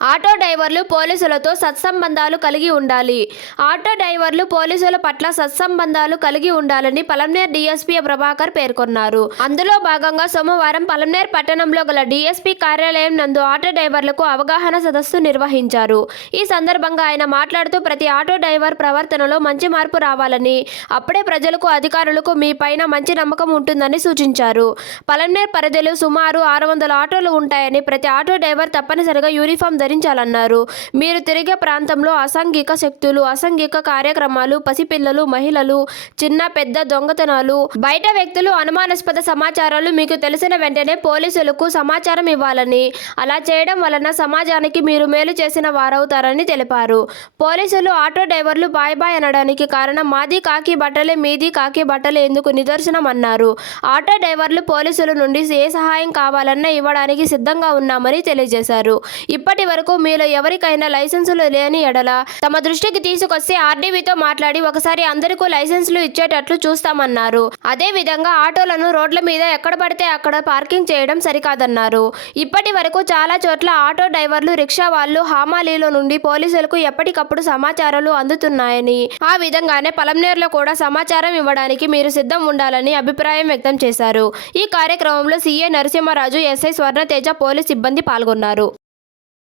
Auto డ్రైవర్లు పోలీసులతో సత్సంబంధాలు కలిగి ఉండాలి. ఆటో డ్రైవర్లు పోలీసుల పట్ల సత్సంబంధాలు కలిగి ఉండాలని పలమనేర్ డీఎస్పీ ప్రభాకర్ పేర్కొన్నారు. అందులో భాగంగా సోమవారం పలమనేర్ పట్టణంలో గల డీఎస్పీ కార్యాలయం నందు ఆటో డ్రైవర్లకు అవగాహన సదస్సు నిర్వహించారు. ఈ సందర్భంగా ఆయన మాట్లాడుతూ ప్రతి ఆటో డ్రైవర్ ప్రవర్తనలో మంచి మార్పు రావాలని అప్పుడే ప్రజలకు అధికారులకు మీ పైన మంచి నమ్మకం ఉంటుందని సూచించారు. పలమనేర్ పరిధిలో సుమారు ఆరు వందల ఆటోలు ఉంటాయని ప్రతి ఆటో డ్రైవర్ తప్పనిసరిగా యూనిఫామ్ ధరించాలన్నారు మీరు తిరిగే ప్రాంతంలో అసాంఘిక శక్తులు అసాంఘిక కార్యక్రమాలు పసిపిల్లలు మహిళలు చిన్న పెద్ద దొంగతనాలు బయట వ్యక్తులు అనుమానాస్పద సమాచారాలు మీకు తెలిసిన వెంటనే పోలీసులకు సమాచారం ఇవ్వాలని అలా చేయడం వలన సమాజానికి మీరు మేలు చేసిన వారవుతారని తెలిపారు. పోలీసులు ఆటో డ్రైవర్లు బాయ్ బాయ్ అనడానికి కారణం మాది కాకి బట్టలే మీది కాకి బట్టలే ఎందుకు నిదర్శనం అన్నారు. ఆటో డ్రైవర్లు పోలీసుల నుండి ఏ సహాయం కావాలన్నా ఇవ్వడానికి సిద్ధంగా ఉన్నామని తెలియజేశారు. ఇప్పటి వరకు మీలో ఎవరికైనా లైసెన్సులు లేని ఎడల తమ దృష్టికి తీసుకొస్తే ఆర్డీవీతో మాట్లాడి ఒకసారి అందరికీ లైసెన్సులు ఇచ్చేటట్లు చూస్తామన్నారు. అదే విధంగా ఆటోలను రోడ్ల మీద ఎక్కడ పడితే అక్కడ పార్కింగ్ చేయడం సరికాదన్నారు. ఇప్పటి వరకు చాలా చోట్ల ఆటో డ్రైవర్లు రిక్షా వాళ్ళు హామాలీలో నుండి పోలీసులకు ఎప్పటికప్పుడు సమాచారాలు అందుతున్నాయని ఆ విధంగానే పలంనేరులో కూడా సమాచారం ఇవ్వడానికి మీరు సిద్ధం ఉండాలని అభిప్రాయం వ్యక్తం చేశారు. ఈ కార్యక్రమంలో CA Narasimharaju SI Swarnateja police సిబ్బంది పాల్గొన్నారు.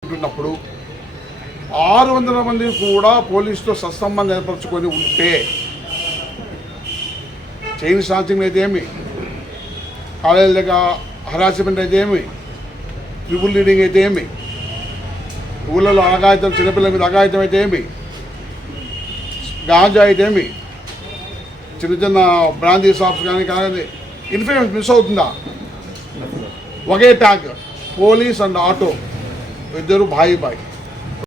ఉంటున్నప్పుడు ఆరు వందల మంది కూడా పోలీసుతో సత్సంబంధం ఏర్పరచుకొని ఉంటే చైన్ స్నాచింగ్ అయితే ఏమి? కాలేజీ దగ్గర హరాస్మెంట్ అయితే ఏమి? ట్రిపుల్ లీడింగ్ అయితే ఏమి? ఊళ్ళలో అగాయితం చిన్నపిల్లల మీద అగాయితం అయితే ఏమి? గాంజా అయితే ఏమి? చిన్న చిన్న బ్రాందీ షాప్స్ కానీ కానీ ఇన్ఫర్మేషన్ మిస్ అవుతుందా? ఒకే ట్యాగ్ పోలీస్ అండ్ ఆటో. ఇద్దరు బాయి బాయి